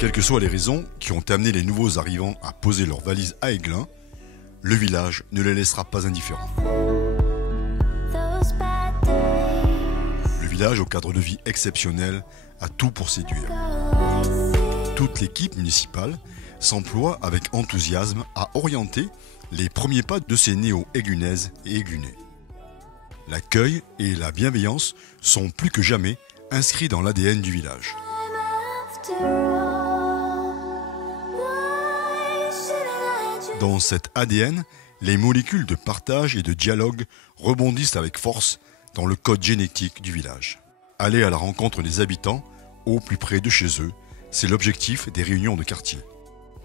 Quelles que soient les raisons qui ont amené les nouveaux arrivants à poser leurs valises à Aiglun, le village ne les laissera pas indifférents. Le village, au cadre de vie exceptionnel, a tout pour séduire. Toute l'équipe municipale s'emploie avec enthousiasme à orienter les premiers pas de ces néo-aiglunaises et aiglunais. L'accueil et la bienveillance sont plus que jamais inscrits dans l'ADN du village. Dans cet ADN, les molécules de partage et de dialogue rebondissent avec force dans le code génétique du village. Aller à la rencontre des habitants, au plus près de chez eux, c'est l'objectif des réunions de quartier.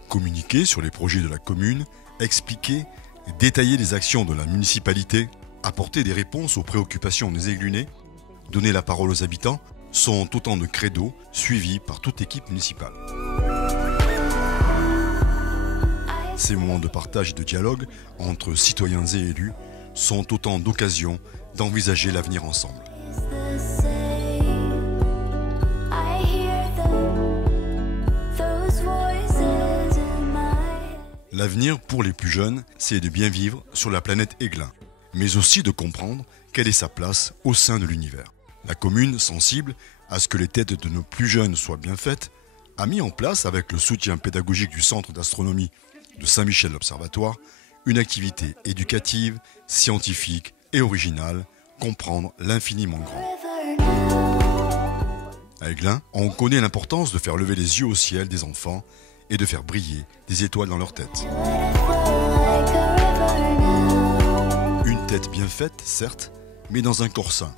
Communiquer sur les projets de la commune, expliquer et détailler les actions de la municipalité, apporter des réponses aux préoccupations des Aiglunais, donner la parole aux habitants, sont autant de credos suivis par toute équipe municipale. Ces moments de partage et de dialogue entre citoyens et élus sont autant d'occasions d'envisager l'avenir ensemble. L'avenir pour les plus jeunes, c'est de bien vivre sur la planète Aiglun, mais aussi de comprendre quelle est sa place au sein de l'univers. La commune, sensible à ce que les têtes de nos plus jeunes soient bien faites, a mis en place, avec le soutien pédagogique du Centre d'astronomie de Saint-Michel l'Observatoire, une activité éducative, scientifique et originale, comprendre l'infiniment grand. À Aiglun, on connaît l'importance de faire lever les yeux au ciel des enfants et de faire briller des étoiles dans leur tête. Une tête bien faite, certes, mais dans un corps sain.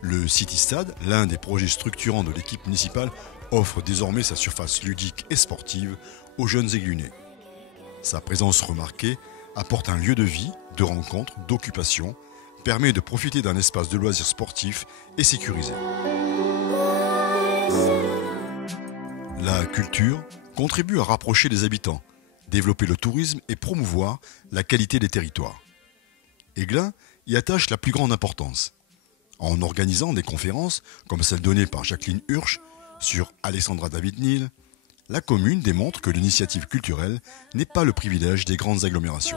Le City Stade, l'un des projets structurants de l'équipe municipale, offre désormais sa surface ludique et sportive aux jeunes Aiglunais. Sa présence remarquée apporte un lieu de vie, de rencontre, d'occupation, permet de profiter d'un espace de loisirs sportifs et sécurisé. La culture contribue à rapprocher les habitants, développer le tourisme et promouvoir la qualité des territoires. Aiglun y attache la plus grande importance, en organisant des conférences comme celle donnée par Jacqueline Hurch sur Alexandra David-Neal. La commune démontre que l'initiative culturelle n'est pas le privilège des grandes agglomérations.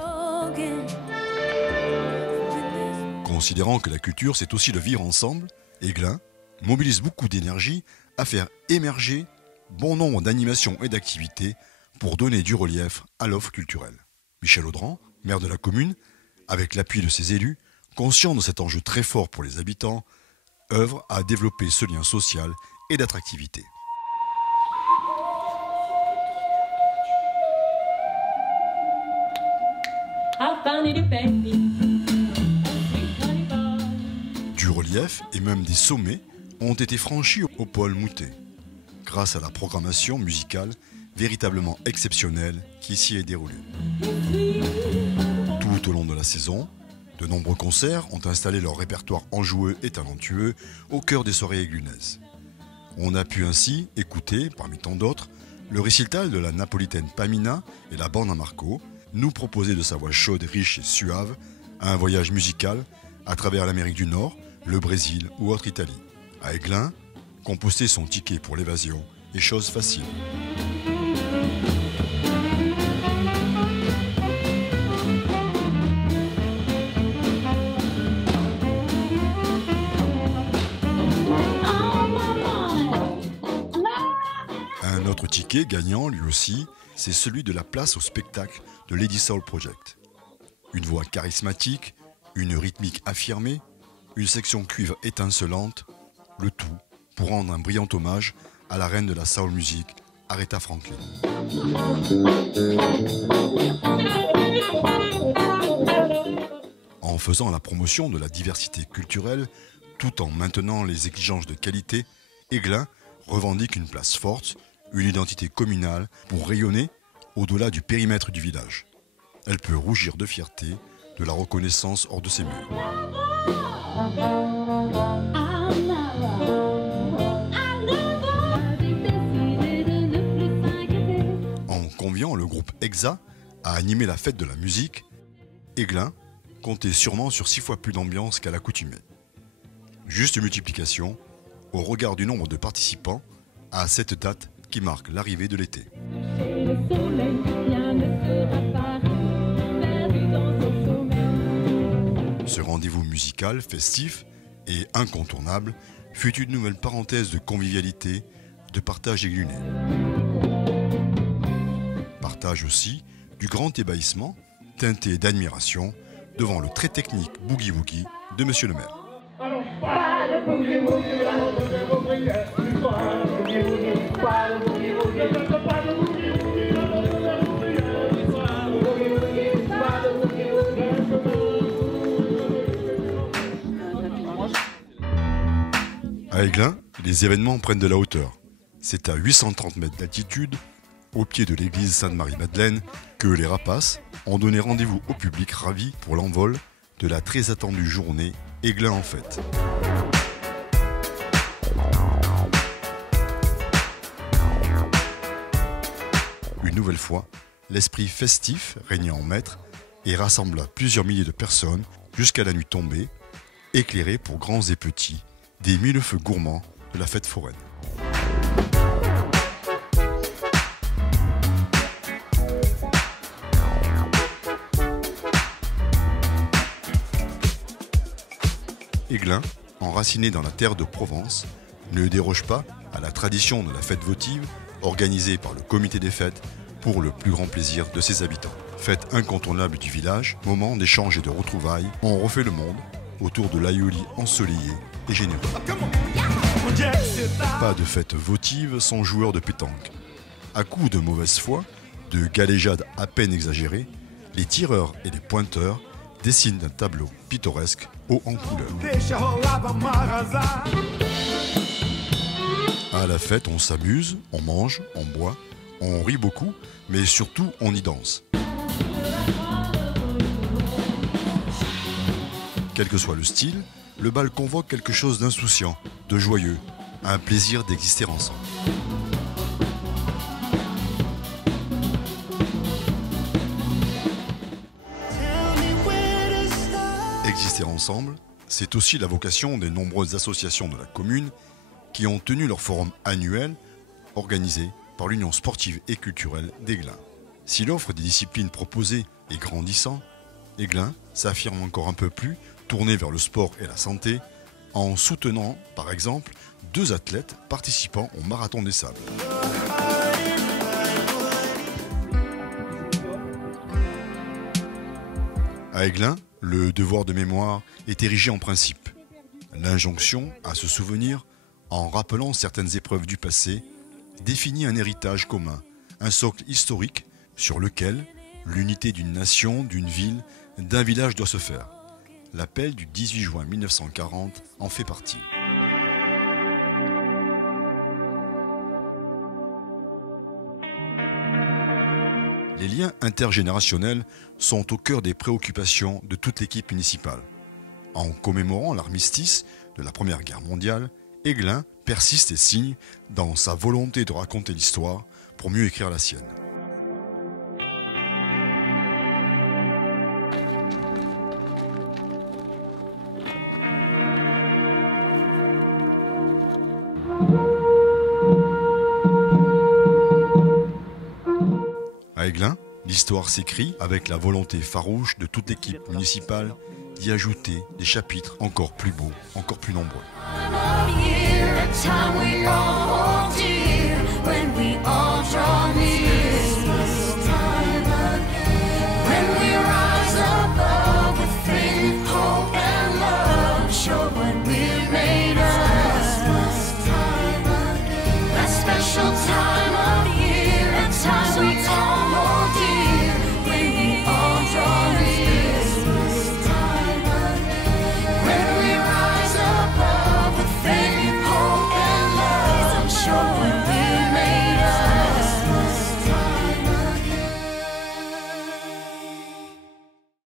Considérant que la culture c'est aussi le vivre ensemble, Aiglun mobilise beaucoup d'énergie à faire émerger bon nombre d'animations et d'activités pour donner du relief à l'offre culturelle. Michel Audran, maire de la commune, avec l'appui de ses élus, conscient de cet enjeu très fort pour les habitants, œuvre à développer ce lien social et d'attractivité. Du relief et même des sommets ont été franchis au Paul Moutet, grâce à la programmation musicale véritablement exceptionnelle qui s'y est déroulée. Tout au long de la saison, de nombreux concerts ont installé leur répertoire enjoueux et talentueux au cœur des soirées aiglunaises. On a pu ainsi écouter, parmi tant d'autres, le récital de la napolitaine Pamina et la bande à Marco, nous proposer de sa voix chaude, riche et suave à un voyage musical à travers l'Amérique du Nord, le Brésil ou autre Italie. À Aiglun, composter son ticket pour l'évasion est chose facile. Un autre ticket gagnant, lui aussi, c'est celui de la place au spectacle de Lady Soul Project. Une voix charismatique, une rythmique affirmée, une section cuivre étincelante, le tout pour rendre un brillant hommage à la reine de la soul music, Aretha Franklin. En faisant la promotion de la diversité culturelle, tout en maintenant les exigences de qualité, Aiglun revendique une place forte, une identité communale pour rayonner au-delà du périmètre du village. Elle peut rougir de fierté de la reconnaissance hors de ses murs. En conviant le groupe EXA à animer la fête de la musique, Aiglun comptait sûrement sur 6 fois plus d'ambiance qu'à l'accoutumée. Juste multiplication, au regard du nombre de participants, à cette date qui marque l'arrivée de l'été. Ce rendez-vous musical, festif et incontournable fut une nouvelle parenthèse de convivialité, de partage égluné. Partage aussi du grand ébahissement, teinté d'admiration, devant le très technique boogie-woogie de Monsieur le maire. À Aiglun, les événements prennent de la hauteur. C'est à 830 mètres d'altitude, au pied de l'église Sainte-Marie-Madeleine, que les rapaces ont donné rendez-vous au public ravi pour l'envol de la très attendue journée Aiglun en fête. Une nouvelle fois, l'esprit festif régna en maître et rassembla plusieurs milliers de personnes jusqu'à la nuit tombée, éclairée pour grands et petits des mille-feux gourmands de la fête foraine. Aiglun, enraciné dans la terre de Provence, ne déroge pas à la tradition de la fête votive organisée par le comité des fêtes pour le plus grand plaisir de ses habitants. Fête incontournable du village, moment d'échange et de retrouvailles, on refait le monde autour de l'aïoli ensoleillé et généreux. Pas de fête votive sans joueurs de pétanque. À coups de mauvaise foi, de galéjades à peine exagérées, les tireurs et les pointeurs dessinent un tableau pittoresque haut en couleur. À la fête, on s'amuse, on mange, on boit, on rit beaucoup, mais surtout on y danse. Quel que soit le style, le bal convoque quelque chose d'insouciant, de joyeux, un plaisir d'exister ensemble. Exister ensemble, c'est aussi la vocation des nombreuses associations de la commune qui ont tenu leur forum annuel organisé par l'Union sportive et culturelle d'Aiglun. Si l'offre des disciplines proposées est grandissant, Aiglun s'affirme encore un peu plus tourné vers le sport et la santé en soutenant par exemple 2 athlètes participant au Marathon des Sables. À Aiglun, le devoir de mémoire est érigé en principe. L'injonction à se souvenir, en rappelant certaines épreuves du passé, définit un héritage commun, un socle historique sur lequel l'unité d'une nation, d'une ville, d'un village doit se faire. L'appel du 18 juin 1940 en fait partie. Les liens intergénérationnels sont au cœur des préoccupations de toute l'équipe municipale. En commémorant l'armistice de la Première Guerre mondiale, Aiglun persiste et signe dans sa volonté de raconter l'histoire pour mieux écrire la sienne. À Aiglun, l'histoire s'écrit avec la volonté farouche de toute l'équipe municipale d'y ajouter des chapitres encore plus beaux, encore plus nombreux.